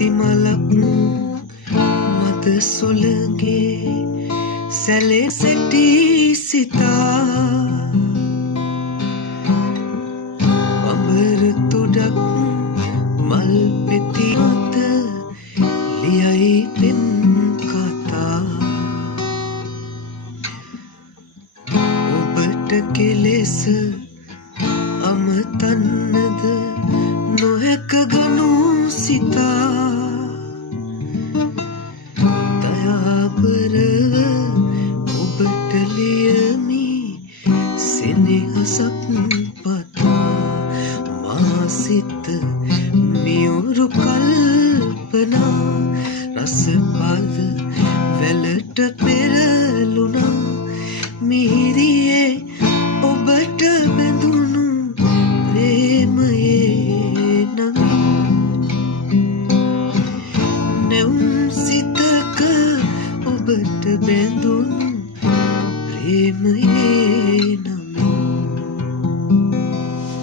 තිමලක් මද සොළගේ සැලේ සැටි සිතා අමර තුඩක් මල් පෙති මත ලියයි පෙම් කතා ඔබට කෙලෙස අමතන්නද නොහැක ගනු සිතා දයාබරව ඔබට ලියමි සෙනෙහසක් පතා මා සිත මියුරු කල්පනා රසපද වැලට පෙරළුණා මිහිරියේ ඔබට බැඳුණු ප්‍රේමයේ නමි නැවුම් සිතක ඔබට බැඳුණු ප්‍රේමයේ